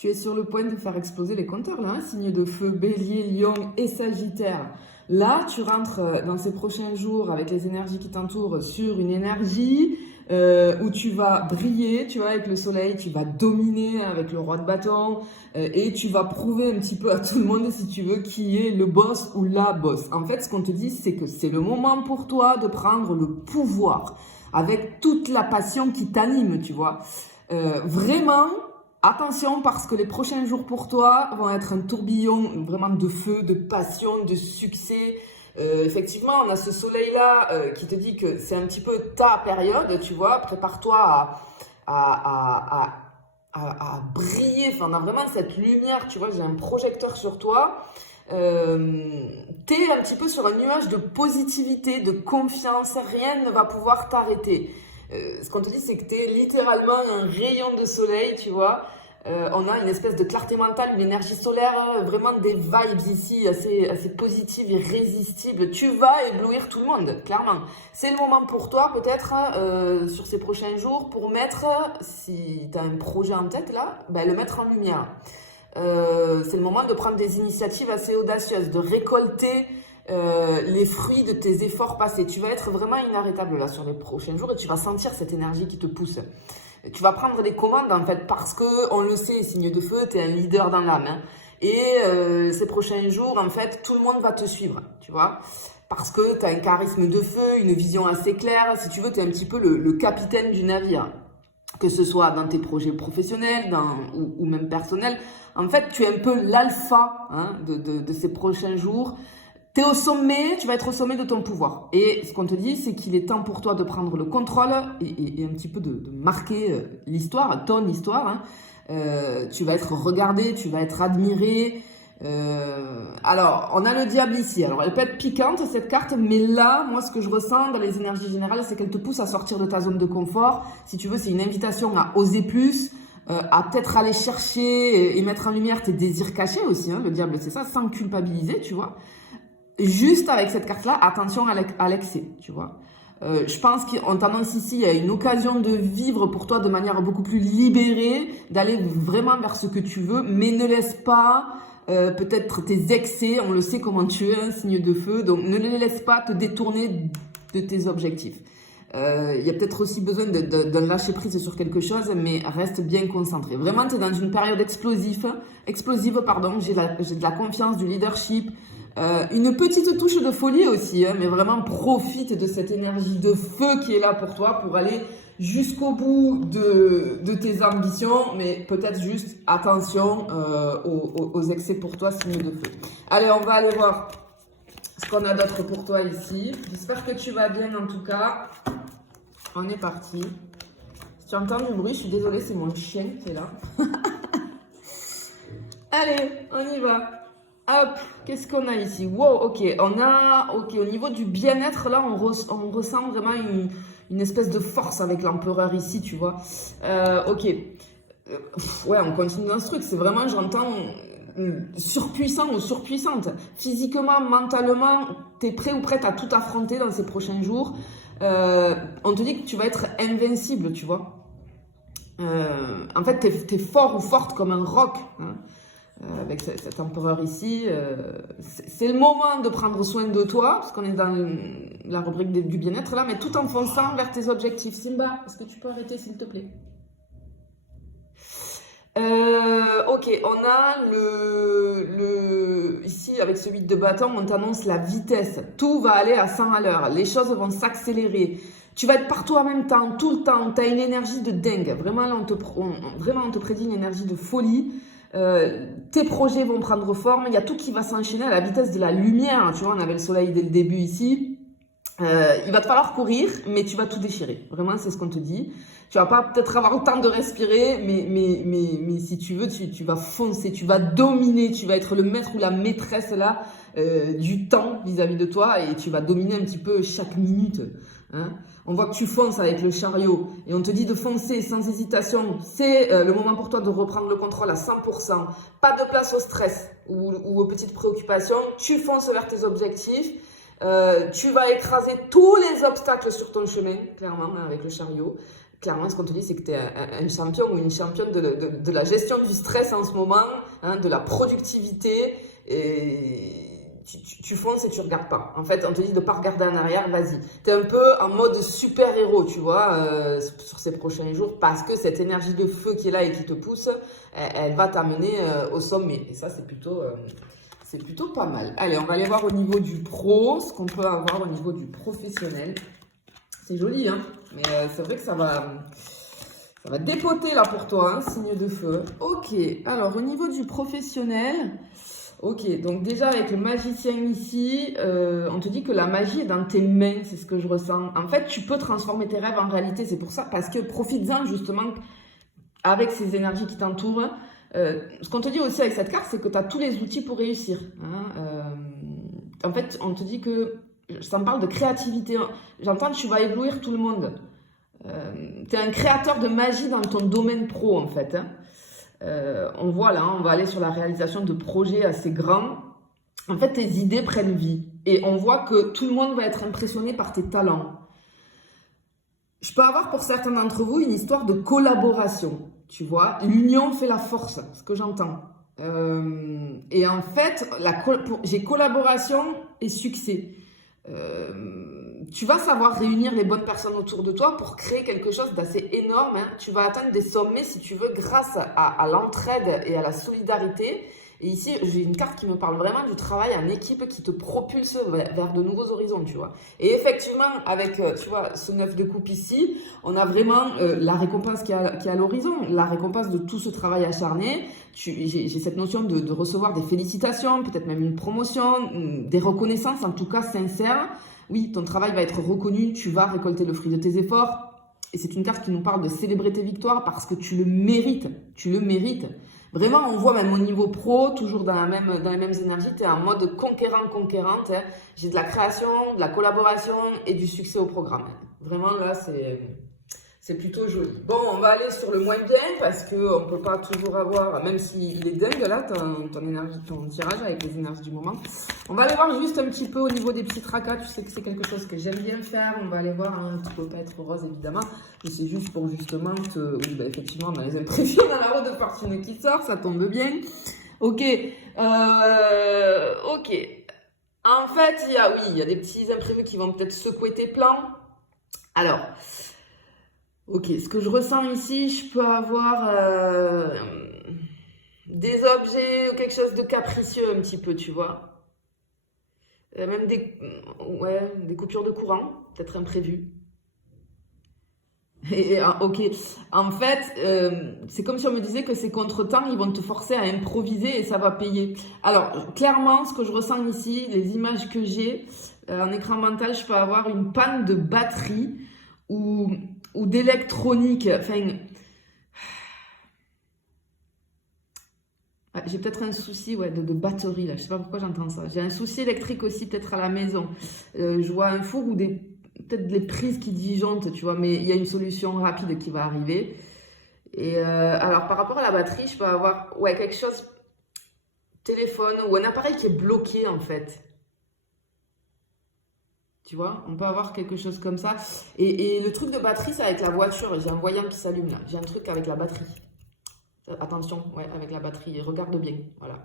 Tu es sur le point de faire exploser les compteurs, là, hein, signe de feu, bélier, lion et sagittaire. Là, tu rentres dans ces prochains jours avec les énergies qui t'entourent sur une énergie où tu vas briller, tu vois, avec le soleil, tu vas dominer avec le roi de bâton et tu vas prouver un petit peu à tout le monde, si tu veux, qui est le boss ou la boss. En fait, ce qu'on te dit, c'est que c'est le moment pour toi de prendre le pouvoir avec toute la passion qui t'anime, tu vois. Vraiment, attention parce que les prochains jours pour toi vont être un tourbillon vraiment de feu, de passion, de succès. Effectivement, on a ce soleil-là qui te dit que c'est un petit peu ta période, tu vois. Prépare-toi à briller. Enfin, on a vraiment cette lumière, tu vois. J'ai un projecteur sur toi. T'es un petit peu sur un nuage de positivité, de confiance. Rien ne va pouvoir t'arrêter. Ce qu'on te dit, c'est que tu es littéralement un rayon de soleil, tu vois. On a une espèce de clarté mentale, une énergie solaire, vraiment des vibes ici assez positives, irrésistibles. Tu vas éblouir tout le monde, clairement. C'est le moment pour toi, peut-être, sur ces prochains jours, pour mettre, si tu as un projet en tête là, ben, le mettre en lumière. C'est le moment de prendre des initiatives assez audacieuses, de récolter les fruits de tes efforts passés. Tu vas être vraiment inarrêtable là sur les prochains jours et tu vas sentir cette énergie qui te pousse. Tu vas prendre des commandes en fait parce que, on le sait, signe de feu, tu es un leader dans l'âme. Hein. Et ces prochains jours, en fait, tout le monde va te suivre, tu vois. Parce que tu as un charisme de feu, une vision assez claire. Si tu veux, tu es un petit peu le capitaine du navire. Que ce soit dans tes projets professionnels ou même personnels. En fait, tu es un peu l'alpha hein, de ces prochains jours. T'es au sommet, tu vas être au sommet de ton pouvoir. Et ce qu'on te dit, c'est qu'il est temps pour toi de prendre le contrôle et un petit peu de marquer l'histoire, ton histoire. Hein. Tu vas être regardé, tu vas être admiré. Alors, on a le diable ici. Alors, elle peut être piquante, cette carte, mais là, moi, ce que je ressens dans les énergies générales, c'est qu'elle te pousse à sortir de ta zone de confort. Si tu veux, c'est une invitation à oser plus, à peut-être aller chercher et mettre en lumière tes désirs cachés aussi. Hein. Le diable, c'est ça, sans culpabiliser, tu vois. Juste avec cette carte-là, attention à l'excès, tu vois. Je pense qu'on t'annonce ici, il y a une occasion de vivre pour toi de manière beaucoup plus libérée, d'aller vraiment vers ce que tu veux, mais ne laisse pas peut-être tes excès, on le sait comment tu es, un signe de feu, donc ne les laisse pas te détourner de tes objectifs. Il y a peut-être aussi besoin d'un lâcher prise sur quelque chose, mais reste bien concentré. Vraiment, tu es dans une période explosive, j'ai de la confiance, du leadership, une petite touche de folie aussi, hein, mais vraiment profite de cette énergie de feu qui est là pour toi, pour aller jusqu'au bout de tes ambitions, mais peut-être juste attention aux excès pour toi, signe de feu. Allez, on va aller voir ce qu'on a d'autre pour toi ici. J'espère que tu vas bien en tout cas. On est parti. Si tu entends du bruit, je suis désolée, c'est mon chien qui est là. Allez, on y va. Hop, qu'est-ce qu'on a ici? Wow, ok, au niveau du bien-être, là, on ressent vraiment une espèce de force avec l'empereur ici, tu vois. Ok, ouais, on continue dans ce truc, c'est vraiment, j'entends surpuissant ou surpuissante. Physiquement, mentalement, t'es prêt ou prête à tout affronter dans ces prochains jours. On te dit que tu vas être invincible, tu vois. En fait, t'es fort ou forte comme un roc, hein. Avec cet empereur ici, c'est le moment de prendre soin de toi, parce qu'on est dans la rubrique du bien-être là, mais tout en fonçant vers tes objectifs. Simba, est-ce que tu peux arrêter s'il te plaît? Ok, on a ici avec ce 8 de bâton, on t'annonce la vitesse. Tout va aller à 100 à l'heure, les choses vont s'accélérer. Tu vas être partout en même temps, tout le temps. Tu as une énergie de dingue. Vraiment, là, on te prédit une énergie de folie. Tes projets vont prendre forme, il y a tout qui va s'enchaîner à la vitesse de la lumière, tu vois, on avait le soleil dès le début ici. Il va te falloir courir, mais tu vas tout déchirer, vraiment c'est ce qu'on te dit. Tu vas pas peut-être avoir le temps de respirer, mais si tu veux, tu vas foncer, tu vas dominer, tu vas être le maître ou la maîtresse là du temps vis-à-vis de toi et tu vas dominer un petit peu chaque minute. Hein. On voit que tu fonces avec le chariot et on te dit de foncer sans hésitation. C'est le moment pour toi de reprendre le contrôle à 100%. Pas de place au stress ou aux petites préoccupations. Tu fonces vers tes objectifs. Tu vas écraser tous les obstacles sur ton chemin, clairement, avec le chariot. clairement, ce qu'on te dit, c'est que tu es un champion ou une championne de la gestion du stress en ce moment, hein, de la productivité. Et tu fonces et tu regardes pas. En fait, on te dit de pas regarder en arrière, vas-y. Tu es un peu en mode super-héros, tu vois, sur ces prochains jours, parce que cette énergie de feu qui est là et qui te pousse, elle va t'amener au sommet. Et ça, c'est plutôt pas mal. Allez, on va aller voir au niveau du pro, ce qu'on peut avoir au niveau du professionnel. C'est joli, hein, mais c'est vrai que ça va dépoter là pour toi, hein, signe de feu. Ok, alors au niveau du professionnel, ok, donc déjà avec le magicien ici, on te dit que la magie est dans tes mains, c'est ce que je ressens. En fait, tu peux transformer tes rêves en réalité, c'est pour ça, parce que profites-en justement avec ces énergies qui t'entourent. Ce qu'on te dit aussi avec cette carte, c'est que tu as tous les outils pour réussir. Hein, en fait, on te dit que ça me parle de créativité. J'entends que tu vas éblouir tout le monde. Tu es un créateur de magie dans ton domaine pro, en fait. Hein. On voit là, on va aller sur la réalisation de projets assez grands. En fait, tes idées prennent vie. Et on voit que tout le monde va être impressionné par tes talents. Je peux avoir pour certains d'entre vous une histoire de collaboration. Tu vois, l'union fait la force, ce que j'entends. Et en fait, j'ai collaboration et succès. Tu vas savoir réunir les bonnes personnes autour de toi pour créer quelque chose d'assez énorme. Hein. Tu vas atteindre des sommets, si tu veux, grâce à l'entraide et à la solidarité. Et ici, j'ai une carte qui me parle vraiment du travail en équipe qui te propulse vers de nouveaux horizons, tu vois. Et effectivement, avec, tu vois, ce 9 de coupe ici, on a vraiment la récompense qui est à l'horizon, la récompense de tout ce travail acharné. J'ai cette notion de recevoir des félicitations, peut-être même une promotion, des reconnaissances, en tout cas sincères. Oui, ton travail va être reconnu, tu vas récolter le fruit de tes efforts. Et c'est une carte qui nous parle de célébrer tes victoires parce que tu le mérites. Tu le mérites. Vraiment, on voit même au niveau pro, toujours dans les mêmes énergies, tu es en mode conquérante. Hein. J'ai de la création, de la collaboration et du succès au programme. Vraiment, là, c'est plutôt joli. Bon, on va aller sur le moins bien parce qu'on ne peut pas toujours avoir, même s'il est dingue là, ton énergie, ton tirage avec les énergies du moment. On va aller voir juste un petit peu au niveau des petits tracas. Tu sais que c'est quelque chose que j'aime bien faire. On va aller voir, hein, tu ne peux pas être rose évidemment. Mais c'est juste pour justement oui, bah, effectivement, on a les imprévus, on a la roue de fortune qui sort, ça tombe bien. Ok. Ok. En fait, il y a des petits imprévus qui vont peut-être secouer tes plans. Alors, ok, ce que je ressens ici, je peux avoir des objets ou quelque chose de capricieux un petit peu, tu vois. Même des coupures de courant, peut-être imprévues. Ok, en fait, c'est comme si on me disait que ces contretemps, ils vont te forcer à improviser et ça va payer. Alors, clairement, ce que je ressens ici, les images que j'ai, en écran mental, je peux avoir une panne de batterie ou d'électronique. Enfin, j'ai peut-être un souci de batterie, là. Je sais pas pourquoi j'entends ça. J'ai un souci électrique aussi, peut-être à la maison. Je vois un four ou peut-être des prises qui disjonctent, tu vois, mais il y a une solution rapide qui va arriver. Et alors, par rapport à la batterie, je peux avoir quelque chose, téléphone ou un appareil qui est bloqué, en fait. Tu vois, on peut avoir quelque chose comme ça. Et le truc de batterie, c'est avec la voiture. J'ai un voyant qui s'allume là. J'ai un truc avec la batterie. Attention, avec la batterie. Regarde bien. Voilà.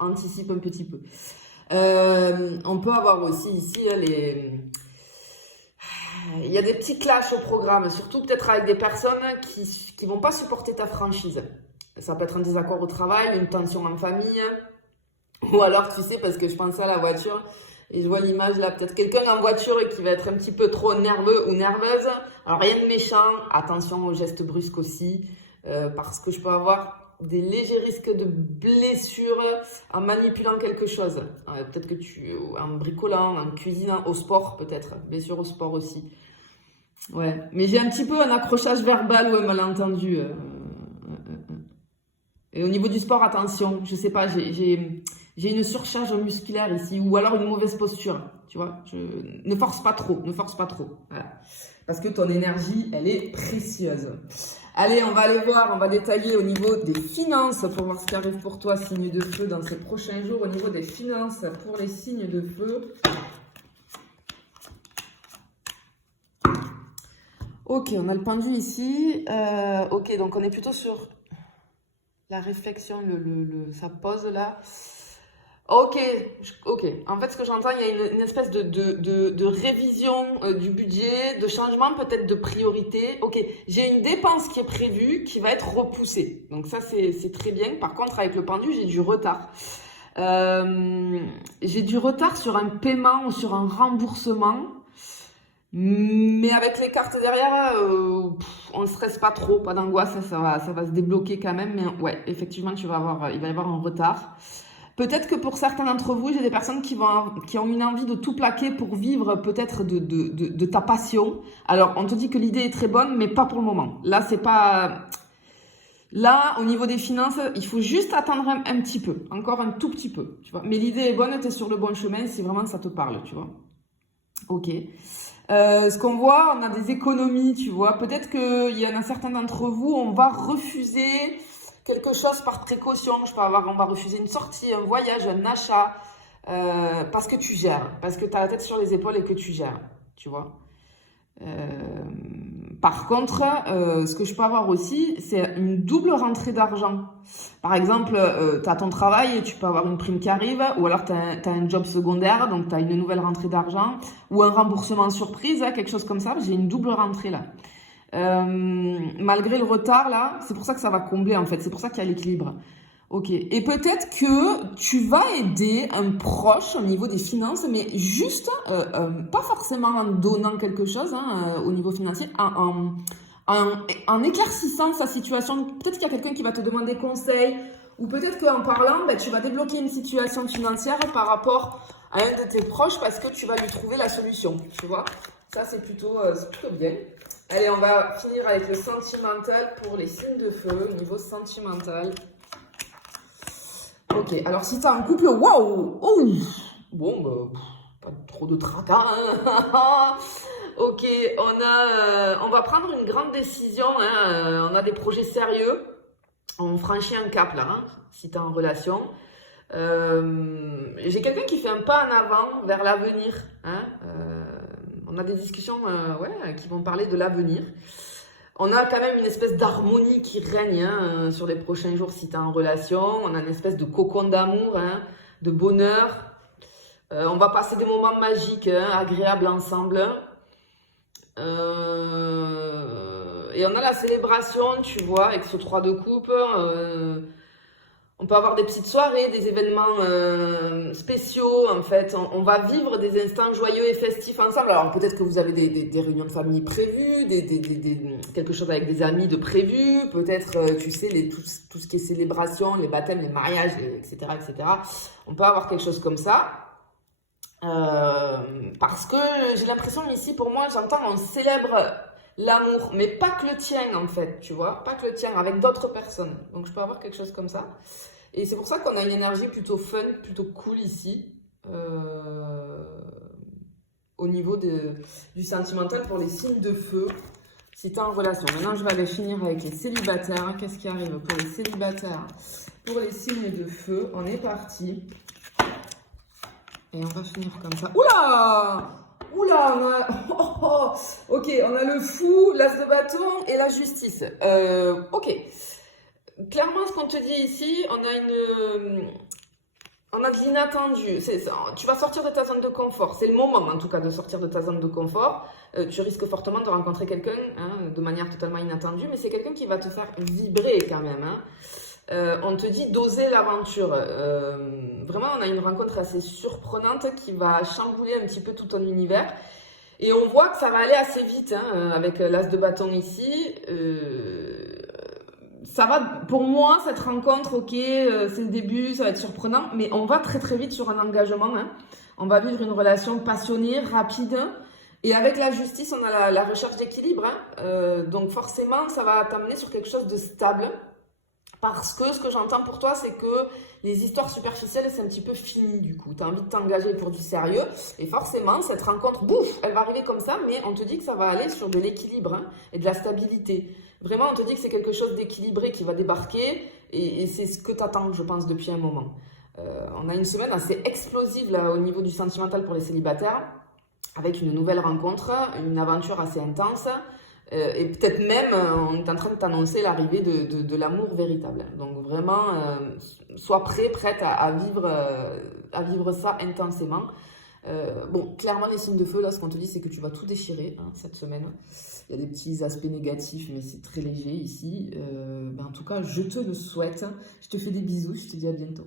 Anticipe un petit peu. On peut avoir aussi ici il y a des petits clashs au programme, surtout peut-être avec des personnes qui vont pas supporter ta franchise. Ça peut être un désaccord au travail, une tension en famille, ou alors tu sais, parce que je pensais à la voiture et je vois l'image là, peut-être quelqu'un en voiture et qui va être un petit peu trop nerveux ou nerveuse. Alors rien de méchant, attention aux gestes brusques aussi, parce que je peux avoir des légers risques de blessures en manipulant quelque chose. Peut-être que en bricolant, en cuisinant, au sport peut-être, blessure au sport aussi. Ouais, mais j'ai un petit peu un accrochage verbal ou un malentendu. Et au niveau du sport, attention, je sais pas, j'ai une surcharge musculaire ici, ou alors une mauvaise posture, tu vois. Ne force pas trop, voilà. Parce que ton énergie, elle est précieuse. Allez, on va aller voir, on va détailler au niveau des finances pour voir ce qui arrive pour toi, signe de feu, dans ces prochains jours. Au niveau des finances pour les signes de feu. Ok, on a le pendu ici. Ok, donc on est plutôt sur la réflexion, sa pause là. Ok, ok. En fait, ce que j'entends, il y a une espèce de révision du budget, de changement peut-être de priorité. Ok, j'ai une dépense qui est prévue, qui va être repoussée. Donc ça, c'est très bien. Par contre, avec le pendu, j'ai du retard. J'ai du retard sur un paiement ou sur un remboursement. Mais avec les cartes derrière, on ne stresse pas trop, pas d'angoisse, ça va se débloquer quand même. Mais ouais, effectivement, il va y avoir un retard. Peut-être que pour certains d'entre vous, j'ai des personnes qui ont une envie de tout plaquer pour vivre peut-être de ta passion. Alors, on te dit que l'idée est très bonne, mais pas pour le moment. Là, c'est pas... Là, au niveau des finances, il faut juste attendre un petit peu, encore un tout petit peu, tu vois. Mais l'idée est bonne, tu es sur le bon chemin si vraiment ça te parle, tu vois. Ok. Ce qu'on voit, on a des économies, tu vois. Peut-être qu'il y en a certains d'entre vous, on va refuser quelque chose par précaution. On va refuser une sortie, un voyage, un achat, parce que tu gères, parce que tu as la tête sur les épaules et que tu gères, tu vois. Par contre, ce que je peux avoir aussi, c'est une double rentrée d'argent. Par exemple, tu as ton travail et tu peux avoir une prime qui arrive, ou alors tu as un job secondaire, donc tu as une nouvelle rentrée d'argent, ou un remboursement surprise, quelque chose comme ça. J'ai une double rentrée là. Malgré le retard là, c'est pour ça que ça va combler en fait, c'est pour ça qu'il y a l'équilibre. Ok, et peut-être que tu vas aider un proche au niveau des finances, mais juste, pas forcément en donnant quelque chose au niveau financier, en éclaircissant sa situation. Peut-être qu'il y a quelqu'un qui va te demander conseil, ou peut-être qu'en parlant, tu vas débloquer une situation financière par rapport à un de tes proches parce que tu vas lui trouver la solution, tu vois. Ça, c'est plutôt bien. Allez, on va finir avec le sentimental pour les signes de feu, au niveau sentimental. Ok, alors si t'as un couple, waouh, oh, bon, pas trop de tracas. Hein. Ok, on va prendre une grande décision. On a des projets sérieux. On franchit un cap là, si t'es en relation. J'ai quelqu'un qui fait un pas en avant vers l'avenir. On a des discussions qui vont parler de l'avenir. On a quand même une espèce d'harmonie qui règne sur les prochains jours si tu es en relation. On a une espèce de cocon d'amour, de bonheur. On va passer des moments magiques, agréables ensemble. Et on a la célébration, tu vois, avec ce 3 de coupe. On peut avoir des petites soirées, des événements spéciaux, en fait. On va vivre des instants joyeux et festifs ensemble. Alors, peut-être que vous avez des réunions de famille prévues, quelque chose avec des amis de prévu. Peut-être, tu sais, tout ce qui est célébration, les baptêmes, les mariages, etc., etc. On peut avoir quelque chose comme ça. Parce que j'ai l'impression ici, pour moi, j'entends, on célèbre l'amour, mais pas que le tien en fait, tu vois, pas que le tien, avec d'autres personnes. Donc je peux avoir quelque chose comme ça. Et c'est pour ça qu'on a une énergie plutôt fun, plutôt cool ici, au niveau du sentimental pour les signes de feu, si tu es en relation. Maintenant, je vais aller finir avec les célibataires. Qu'est-ce qui arrive pour les célibataires? Pour les signes de feu, on est parti. Et on va finir comme ça. Oula! Oula, ok, on a le fou, l'as de bâton et la justice. Ok. Clairement, ce qu'on te dit ici, on a de l'inattendu. Tu vas sortir de ta zone de confort. C'est le moment, en tout cas, de sortir de ta zone de confort. Tu risques fortement de rencontrer quelqu'un de manière totalement inattendue, mais c'est quelqu'un qui va te faire vibrer quand même. On te dit d'oser l'aventure. Vraiment, on a une rencontre assez surprenante qui va chambouler un petit peu tout ton univers. Et on voit que ça va aller assez vite avec l'as de bâton ici. Ça va, pour moi, cette rencontre, ok, c'est le début, ça va être surprenant, mais on va très très vite sur un engagement. On va vivre une relation passionnée, rapide. Et avec la justice, on a la recherche d'équilibre. Donc forcément, ça va t'amener sur quelque chose de stable. Parce que ce que j'entends pour toi, c'est que les histoires superficielles, c'est un petit peu fini du coup. Tu as envie de t'engager pour du sérieux. Et forcément, cette rencontre, bouf, elle va arriver comme ça, mais on te dit que ça va aller sur de l'équilibre et de la stabilité. Vraiment, on te dit que c'est quelque chose d'équilibré qui va débarquer. Et c'est ce que tu attends, je pense, depuis un moment. On a une semaine assez explosive là, au niveau du sentimental pour les célibataires, avec une nouvelle rencontre, une aventure assez intense. Et peut-être même, on est en train de t'annoncer l'arrivée de l'amour véritable. Donc vraiment, sois prêt, prête à vivre ça intensément. Bon, clairement, les signes de feu, là, ce qu'on te dit, c'est que tu vas tout déchirer hein, cette semaine. Il y a des petits aspects négatifs, mais c'est très léger ici. En tout cas, je te le souhaite. Je te fais des bisous, je te dis à bientôt.